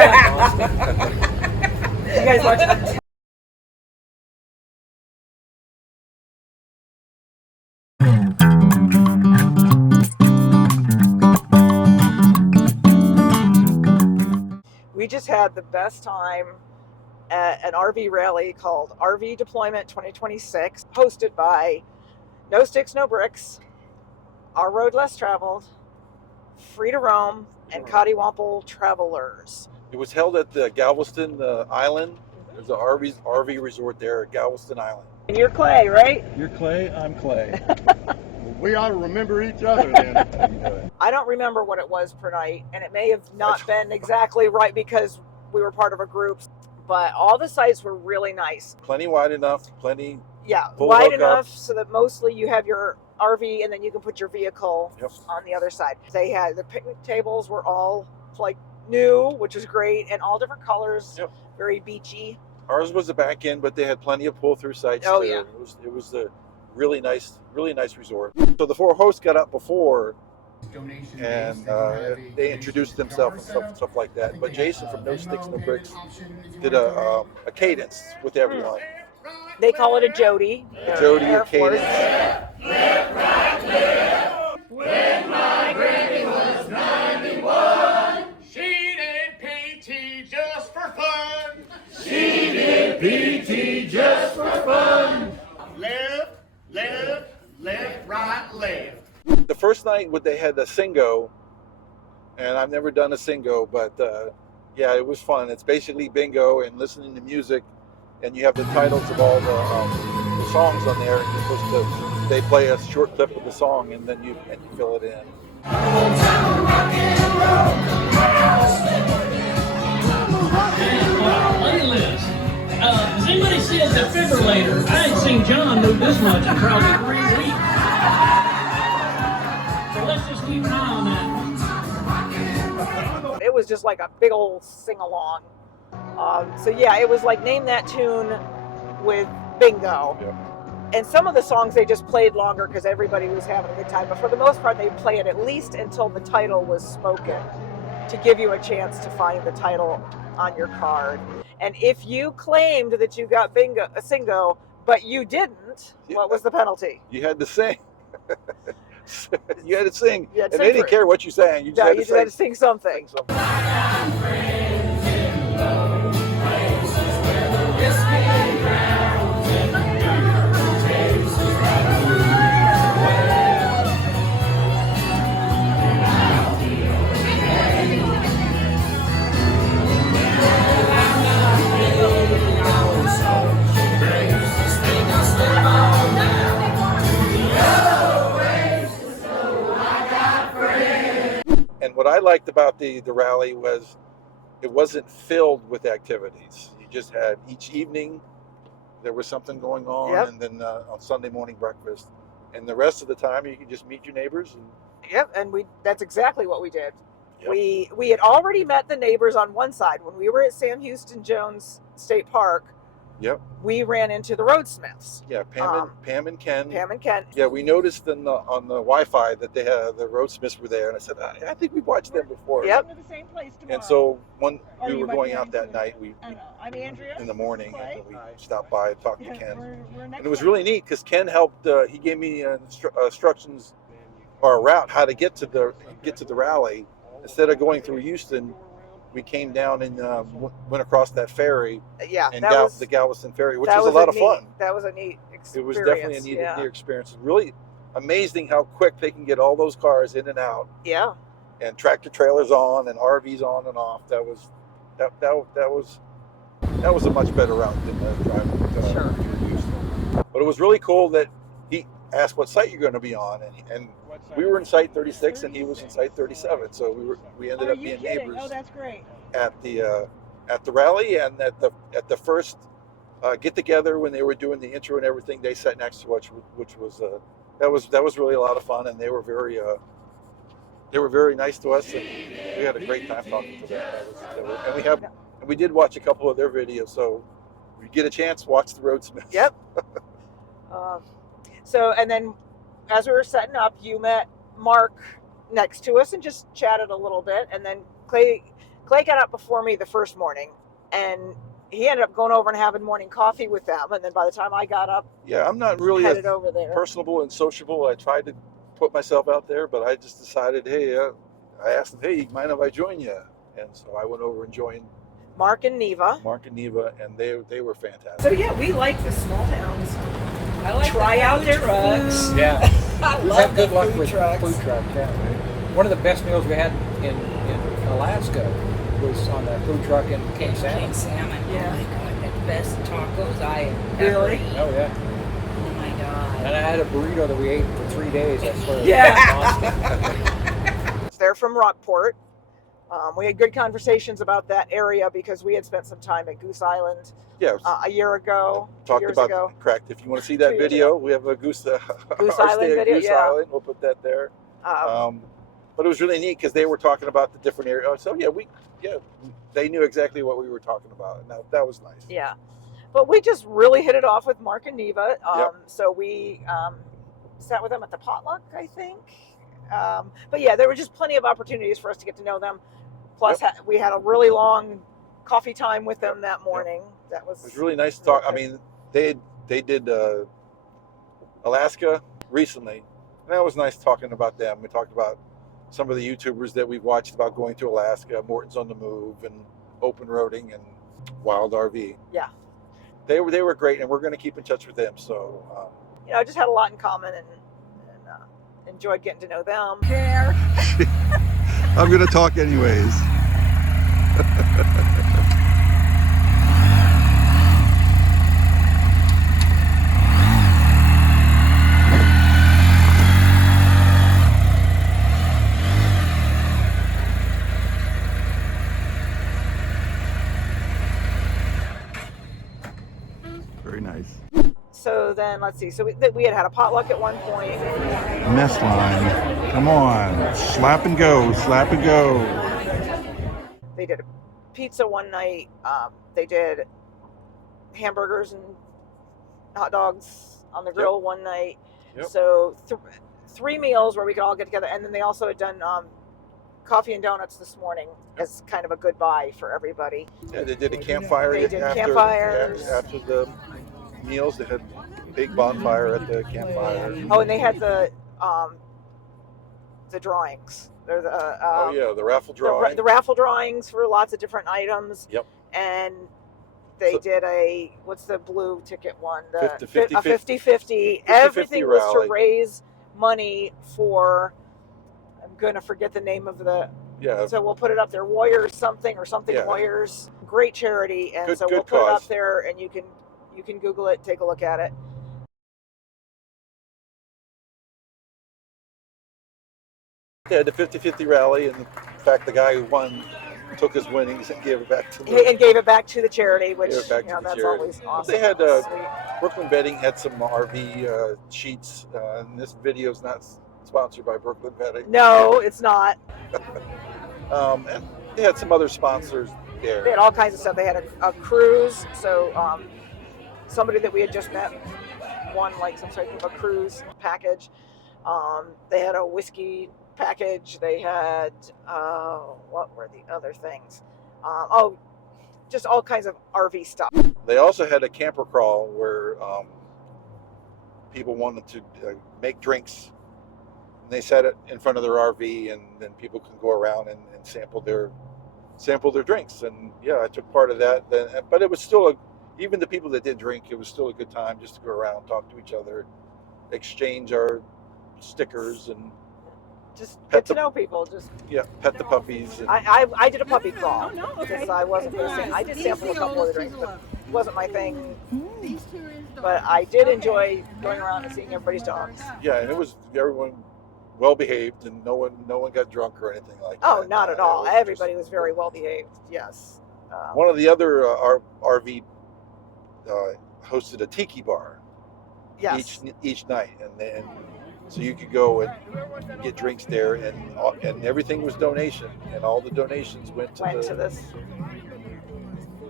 You guys watch We just had the best time at an RV rally called RV Deployment 2026, hosted by No Sticks, No Bricks, Our Road Less Traveled, Free to Roam, and Coddiwomple Travelers. It was held at the Galveston Island. There's an RV resort there at Galveston Island. And you're Clay, right? You're Clay, I'm Clay. We ought to remember each other then. I don't remember what it was per night, and it may have not been exactly right because we were part of a group, but all the sites were really nice. Plenty wide enough, plenty wide enough so that mostly you have your RV and then you can put your vehicle on the other side. They had the picnic tables were all like new, which is great, and all different colors, very beachy. Ours was the back end, but they had plenty of pull-through sites too. Yeah. It was a really nice resort. So the four hosts got up before and they introduced themselves and stuff like that. But Jason from No Sticks, No Bricks did a cadence with everyone. They call it a Jody. Jody, a cadence. When my granny was 91, she did PT just for fun. She did PT just for fun. Left, left, left, right, left. The first night they had a SINGO, and I've never done a SINGO, but yeah, it was fun. It's basically bingo and listening to music, and you have the titles of all the songs on there, and you're supposed to, they play a short clip of the song, and then you fill it in. Playlist. Has anybody seen a defibrillator? I ain't seen John move this much in probably 3 weeks. So let's just keep an eye on that. It was just like a big old sing-along. So yeah, it was like name that tune with bingo. And some of the songs they just played longer because everybody was having a good time. But for the most part, they play it at least until the title was spoken to give you a chance to find the title on your card. And if you claimed that you got a SINGO, but you didn't, what was the penalty? You had to sing. You had to sing. And they didn't care what you sang. You just had to sing something. And what I liked about the rally was it wasn't filled with activities. You just had each evening there was something going on, and then on Sunday morning breakfast, and the rest of the time you could just meet your neighbors. And that's exactly what we did. We had already met the neighbors on one side when we were at Sam Houston Jones State Park. We ran into the RoadSmiths. Yeah, Pam and Ken. Yeah, we noticed on the Wi-Fi that they had the RoadSmiths were there, and I said, I think we've watched them before. Yep. We're the same place tomorrow. And so when we were going out that night, I'm Andrea. in the morning, and we stopped by and talked to Ken. We're And it was really neat because Ken helped. He gave me instructions or a route how to get to the rally. Instead of going through Houston, we came down and went across that ferry. The Galveston ferry, which was a lot of fun. That was a neat experience. It was definitely a neat experience. Really amazing how quick they can get all those cars in and out. Yeah. And tractor trailers on and RVs on and off. That was a much better route than driving through Houston. But it was really cool that he asked what site you're going to be on, and we were in site 36 and he was in site 37, so we ended up being neighbors. Oh, that's great. At the rally and at the first get together when they were doing the intro and everything, they sat next to us, which was that was really a lot of fun, and they were very nice to us, and we had a great time talking to them. And we did watch a couple of their videos, so if you get a chance, watch the RoadSmiths. Yep. So, and then as we were setting up, you met Mark next to us and just chatted a little bit. And then Clay Clay got up before me the first morning, and he ended up going over and having morning coffee with them. And then by the time I got up, Yeah, I'm not really headed over there. personable and sociable. I tried to put myself out there, but I just decided, hey, I asked them, hey, mind if I join you? And so I went over and joined Mark and Neva, and they were fantastic. So yeah, we like the small towns. I like Try out their trucks. Yeah. I We've love had good the luck food with trucks. food trucks. Yeah. One of the best meals we had in Alaska was on a food truck in King Salmon. King salmon. Yeah. Oh my God, the best tacos I have Really? ever eaten. Oh yeah. Oh my God. And I had a burrito that we ate for 3 days. I swear. Yeah. They're from Rockport. We had good conversations about that area because we had spent some time at Goose Island Yeah, a year ago, 2 talked years about ago. correct. If you want to see that 2 years video, ago. we have a Goose Goose our Island stay at video, Goose yeah. Island. We'll put that there. But it was really neat because they were talking about the different areas. So they knew exactly what we were talking about, and that was nice. Yeah. But we just really hit it off with Mark and Neva. So we sat with them at the potluck, I think. But yeah, there were just plenty of opportunities for us to get to know them. Plus, we had a really long coffee time with them that morning. That was. It was really nice to talk. I mean, they did Alaska recently, and that was nice talking about them. We talked about some of the YouTubers that we've watched about going to Alaska, Mortons on the Move, and Open Roading, and Wild RV. Yeah. They were great, and we're going to keep in touch with them. So. Just had a lot in common and enjoyed getting to know them. Care. I'm going to talk anyways. Very nice. So then, let's see. So we had a potluck at one point. Mess line. Come on. Slap and go. Slap and go. They did a pizza one night. They did hamburgers and hot dogs on the grill one night. Yep. So 3 meals where we could all get together. And then they also had done coffee and donuts this morning as kind of a goodbye for everybody. Yeah, they did a campfire. They did campfires. After the meals, they had a big bonfire at the campfire. Oh, and they had the drawings. They're the raffle drawing. The raffle drawings for lots of different items. Yep. And they did what's the blue ticket one? A 50-50. 50-50. Everything was rally. to raise money for, I'm going to forget the name of so we'll put it up there, Warriors something or something Warriors. Great charity. And so we'll put it up there and you can Google it, take a look at it. Yeah, the 50-50 rally, and in fact, the guy who won took his winnings and gave it back to the charity, which that's charity. always awesome. They had Brooklyn Bedding had some RV sheets, and this video is not sponsored by Brooklyn Bedding. No, it's not. And they had some other sponsors there. They had all kinds of stuff. They had a cruise, so somebody that we had just met won some sort of a cruise package. They had a whiskey package. They had what were the other things? Just all kinds of RV stuff. They also had a camper crawl where people wanted to make drinks, and they set it in front of their RV, and then people can go around and sample their drinks. And I took part of that. But it was still even the people that did drink, it was still a good time just to go around, talk to each other, exchange our stickers, and just get to know people. Pet the puppies. I did a puppy crawl. Oh, no, okay. Because I wasn't listening. I did sample a couple of the drinks, but it wasn't my thing. But I did enjoy going around and seeing everybody's dogs. Yeah, and it was everyone well behaved, and no one got drunk or anything like that. Oh, not at all. Everybody was very well behaved. Yes. One of the other RV hosted a tiki bar. Yes. Each night, and so you could go and get drinks there, and everything was donation, and all the donations went to this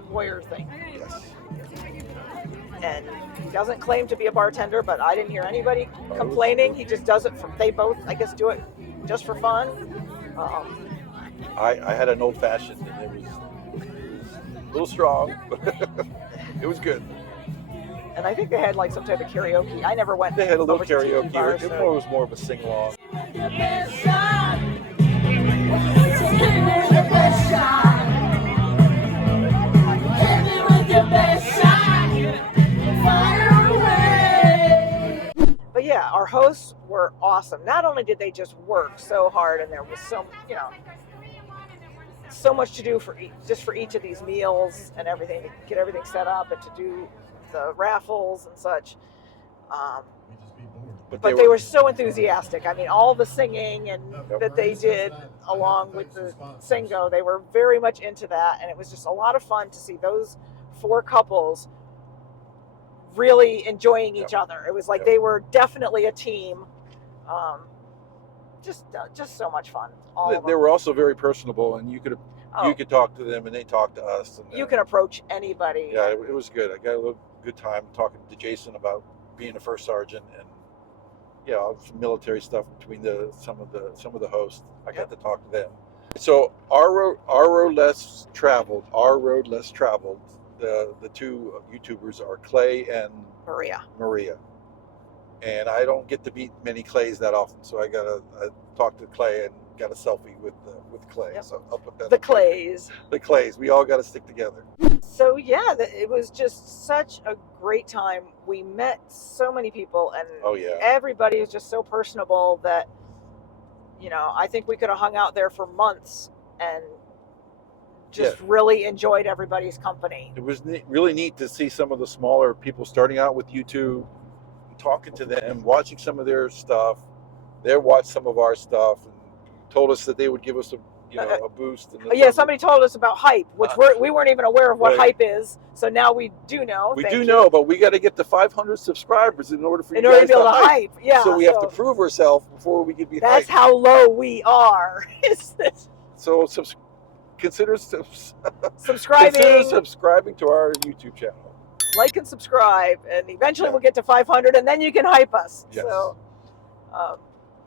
Warrior thing. Yes. And he doesn't claim to be a bartender, but I didn't hear anybody complaining. He just does it they both, I guess, do it just for fun. I had an old fashioned, and it was a little strong, but it was good. And I think they had like some type of karaoke. I never went. They had a little over to TV karaoke. bar, It so- was more of a sing along. But yeah, our hosts were awesome. Not only did they just work so hard, and there was so, you know, so much to do for each of these meals and everything, to get everything set up and to do the raffles and such. But they were so enthusiastic. I mean, all the singing and that they did along with the SINGO, they were very much into that, and it was just a lot of fun to see those 4 couples really enjoying each other. It was like they were definitely a team. Just so much fun. They were also very personable, and you could talk to them, and they talked to us. And you can approach anybody. Yeah, it was good. I got a little good time talking to Jason about being a first sergeant, and some military stuff between some of the hosts. I got to talk to them. So our road less traveled. The 2 YouTubers are Clay and Maria. And I don't get to meet many Clays that often, so I talked to Clay and got a selfie with Clay. Yep. So I'll put that. The Clays. The Clays. We all got to stick together. So yeah, it was just such a great time. We met so many people, and everybody was just so personable that, I think we could have hung out there for months and just really enjoyed everybody's company. It was really neat to see some of the smaller people starting out with YouTube, talking to them, watching some of their stuff. They watched some of our stuff and told us that they would give us a boost. Somebody told us about hype, which we weren't even aware of what hype is. So now we do know. We do know, but we got to get to 500 subscribers in order to be able to hype. Yeah. So we have to prove ourselves before we can be hyped. That's how low we are. So consider subscribing. Consider subscribing to our YouTube channel. Like and subscribe, and eventually we'll get to 500, and then you can hype us. Yes. So,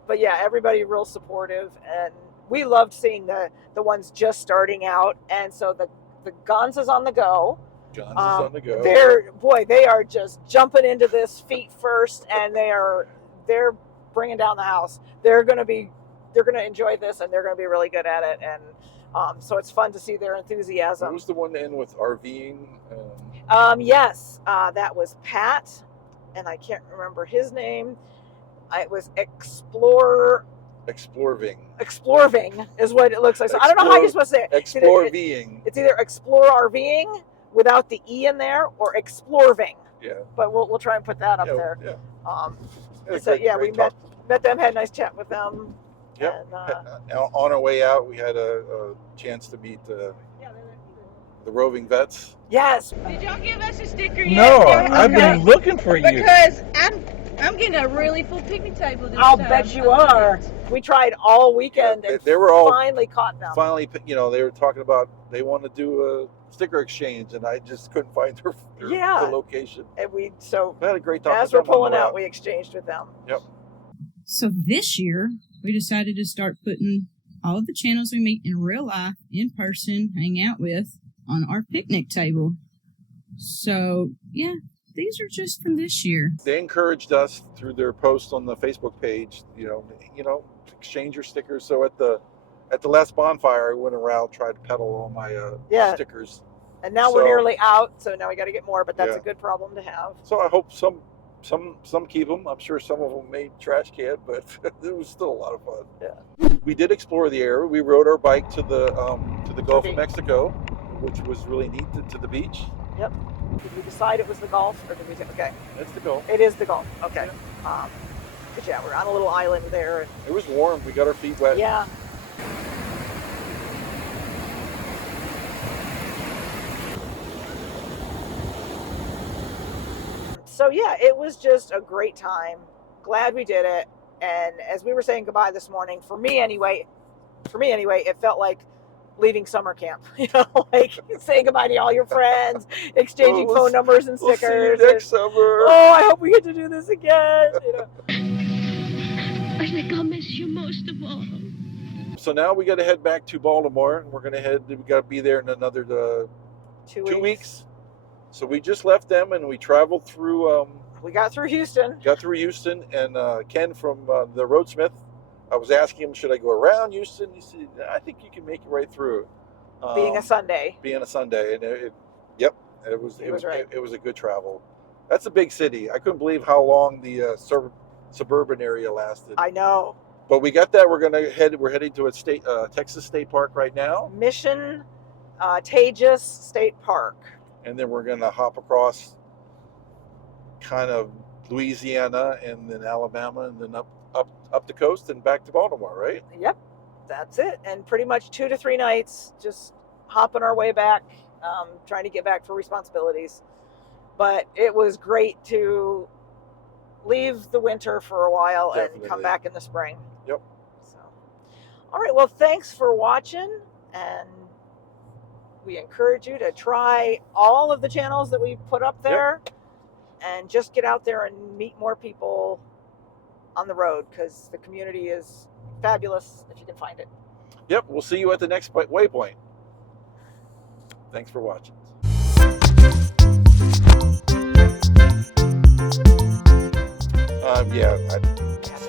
but yeah, everybody real supportive, and we loved seeing the ones just starting out. And so the Gonzes on the go. Gonzes on the go. They are just jumping into this feet first, and they're bringing down the house. They're gonna enjoy this, and they're gonna be really good at it. And so it's fun to see their enthusiasm. Who was the one to end with RVing? Yes, that was Pat, and I can't remember his name. It was XPLORVING is what it looks like. So I don't know how you're supposed to say it. XPLORVING. It's either XPLORVING without the E in there, or XPLORVING. Yeah. But we'll try and put that up there. Yeah. We met them, had a nice chat with them. Yep. And, on our way out, we had a chance to meet the Roving Vets. Yes. Did y'all give us a sticker yet? No, I've been looking for you. Because I'm getting a really full picnic table this I'll time. bet you are. We tried all weekend, and they were all finally caught them. Finally, they were talking about they want to do a sticker exchange, and I just couldn't find the location. And we had a great time. As we're pulling out, we exchanged with them. Yep. So this year, we decided to start putting all of the channels we meet in real life, in person, hang out with, on our picnic table. So, yeah, these are just from this year. They encouraged us through their post on the Facebook page, exchange your stickers. So at the last bonfire, I went around, tried to peddle all my stickers. And now we're nearly out, so now we got to get more, but that's a good problem to have. So I hope some keep them. I'm sure some of them made trash can, but it was still a lot of fun. Yeah. We did explore the area. We rode our bike to the Gulf of Mexico, which was really neat, to the beach. Yep. Did we decide it was the Gulf, or did we say, okay? It's the Gulf. It is the Gulf. Okay. But yeah, we're on a little island there. It was warm. We got our feet wet. Yeah. So yeah, it was just a great time. Glad we did it. And as we were saying goodbye this morning, for me anyway, it felt like leaving summer camp. Like saying goodbye to all your friends, exchanging phone numbers and stickers. We'll see you next summer. Oh, I hope we get to do this again. I think I'll miss you most of all. So now we got to head back to Baltimore, and we're going to head. We got to be there in another 2 weeks. So we just left them, and we traveled through. We got through Houston. And Ken from TheRoadSmiths, I was asking him, should I go around Houston? He said, I think you can make it right through. Being a Sunday. And it was right. It was a good travel. That's a big city. I couldn't believe how long the suburban area lasted. I know. But we got that. We're heading to a Texas State Park right now. Mission Tagus State Park. And then we're gonna hop across kind of Louisiana and then Alabama and then up the coast and back to Baltimore, right? Yep, that's it. And pretty much 2 to 3 nights, just hopping our way back, trying to get back for responsibilities. But it was great to leave the winter for a while and come back in the spring. Yep. So, all right, well, thanks for watching, and we encourage you to try all of the channels that we put up there. Yep. And just get out there and meet more people on the road, because the community is fabulous if you can find it. Yep, we'll see you at the next waypoint. Thanks for watching. I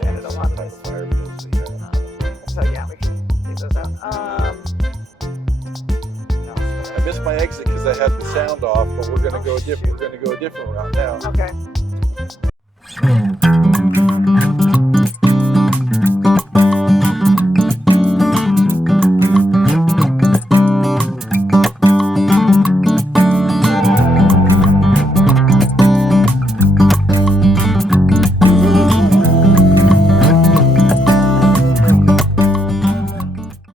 added a lot of those. So yeah, we can leave those out. I missed my exit because I had the sound off, but we're gonna go a different route now. Okay.